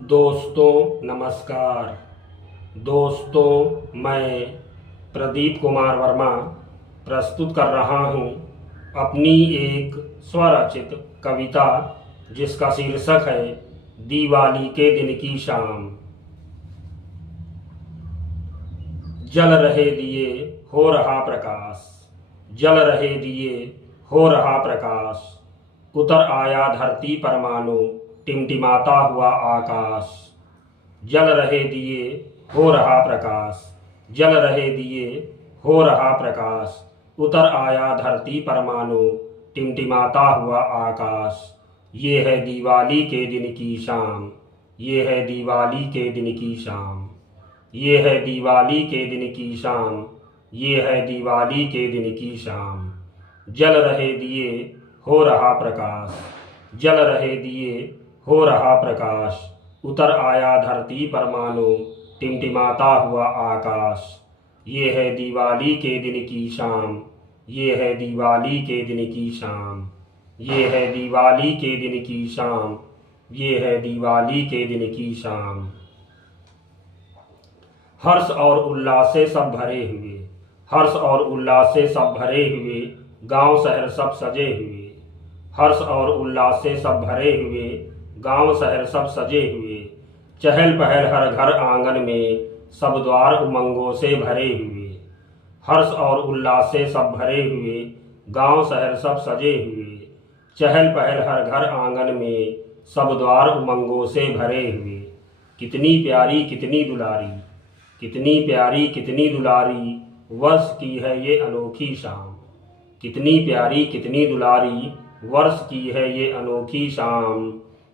दोस्तों नमस्कार। दोस्तों मैं प्रदीप कुमार वर्मा प्रस्तुत कर रहा हूँ अपनी एक स्वरचित कविता जिसका शीर्षक है दिवाली के दिन की शाम। जल रहे दिए हो रहा प्रकाश, जल रहे दिए हो रहा प्रकाश, उतर आया धरती पर मानो टिमटिमाता हुआ आकाश। जल रहे दिए हो रहा प्रकाश, जल रहे दिए हो रहा प्रकाश, उतर आया धरती पर मानो टिमटिमाता हुआ आकाश। ये है दिवाली के दिन की शाम, ये है दिवाली के दिन की शाम, ये है दिवाली के दिन की शाम, ये है दिवाली के दिन की शाम। जल रहे दिए हो रहा प्रकाश, जल रहे दिए हो रहा प्रकाश, उतर आया धरती पर मानो टिमटिमाता हुआ आकाश। ये है दिवाली के दिन की शाम, ये है दिवाली के दिन की शाम, ये है दिवाली के दिन की शाम, ये है दिवाली के दिन की शाम। हर्ष और उल्लास से सब भरे हुए, हर्ष और उल्लास से सब भरे हुए, गांव शहर सब सजे हुए। हर्ष और उल्लास से सब भरे हुए, गांव शहर सब सजे हुए। चहल पहल हर घर आंगन में, सब द्वार उमंगों से भरे हुए। हर्ष और उल्लास से सब भरे हुए, गांव शहर सब सजे हुए। चहल पहल हर घर आंगन में, सब द्वार उमंगों से भरे हुए। कितनी प्यारी कितनी दुलारी, कितनी प्यारी कितनी दुलारी, वर्ष की है ये अनोखी शाम। कितनी प्यारी कितनी दुलारी, वर्ष की है ये अनोखी शाम।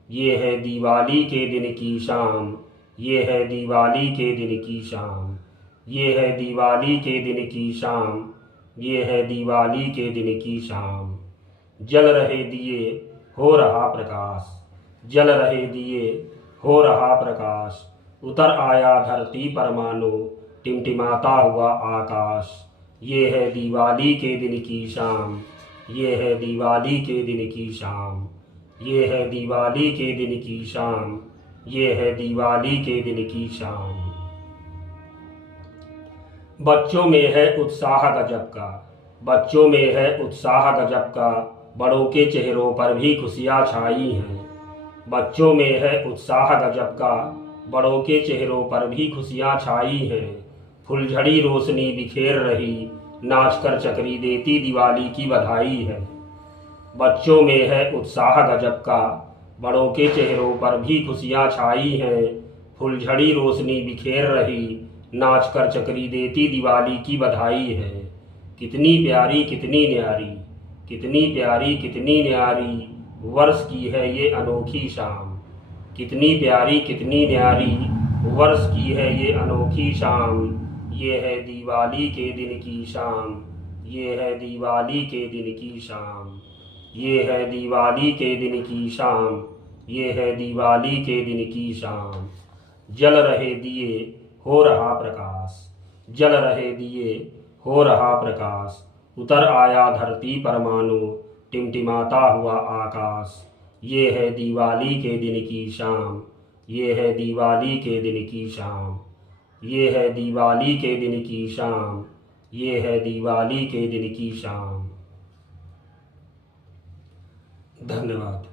ये है दिवाली के दिन की शाम, ये है दिवाली के दिन की शाम, ये है दिवाली के दिन की शाम, ये है दिवाली के दिन की शाम। जल रहे दिए हो रहा प्रकाश, जल रहे दिए हो रहा प्रकाश, उतर आया धरती पर मानो टिमटिमाता हुआ आकाश। ये है दिवाली के दिन की शाम, ये है दिवाली के दिन की शाम, ये है दिवाली के दिन की शाम, ये है दिवाली के दिन की शाम। बच्चों में है उत्साह गजब का, बच्चों में है उत्साह गजब का, बड़ों के चेहरों पर भी खुशियाँ छाई हैं। बच्चों में है उत्साह गजब का, बड़ों के चेहरों पर भी खुशियाँ छाई हैं। फुलझड़ी रोशनी बिखेर रही, नाच कर चकरी देती दिवाली की बधाई है। बच्चों में है उत्साह गजब का, बड़ों के चेहरों पर भी खुशियाँ छाई हैं। फुलझड़ी रोशनी बिखेर रही, नाच कर चकरी देती दिवाली की बधाई है। कितनी प्यारी कितनी न्यारी, कितनी प्यारी कितनी न्यारी, वर्ष की है ये अनोखी शाम। कितनी प्यारी कितनी न्यारी, वर्ष की है ये अनोखी शाम। ये है दिवाली के दिन की शाम, ये है दिवाली के दिन की शाम, ये है दिवाली के दिन की शाम, ये है दिवाली के दिन की शाम। जल रहे दिए हो रहा प्रकाश, जल रहे दिए हो रहा प्रकाश, उतर आया धरती पर मानो टिमटिमाता हुआ आकाश। ये है दिवाली के दिन की शाम, ये है दिवाली के दिन की शाम, ये है दिवाली के दिन की शाम, ये है दिवाली के दिन की शाम। धन्यवाद।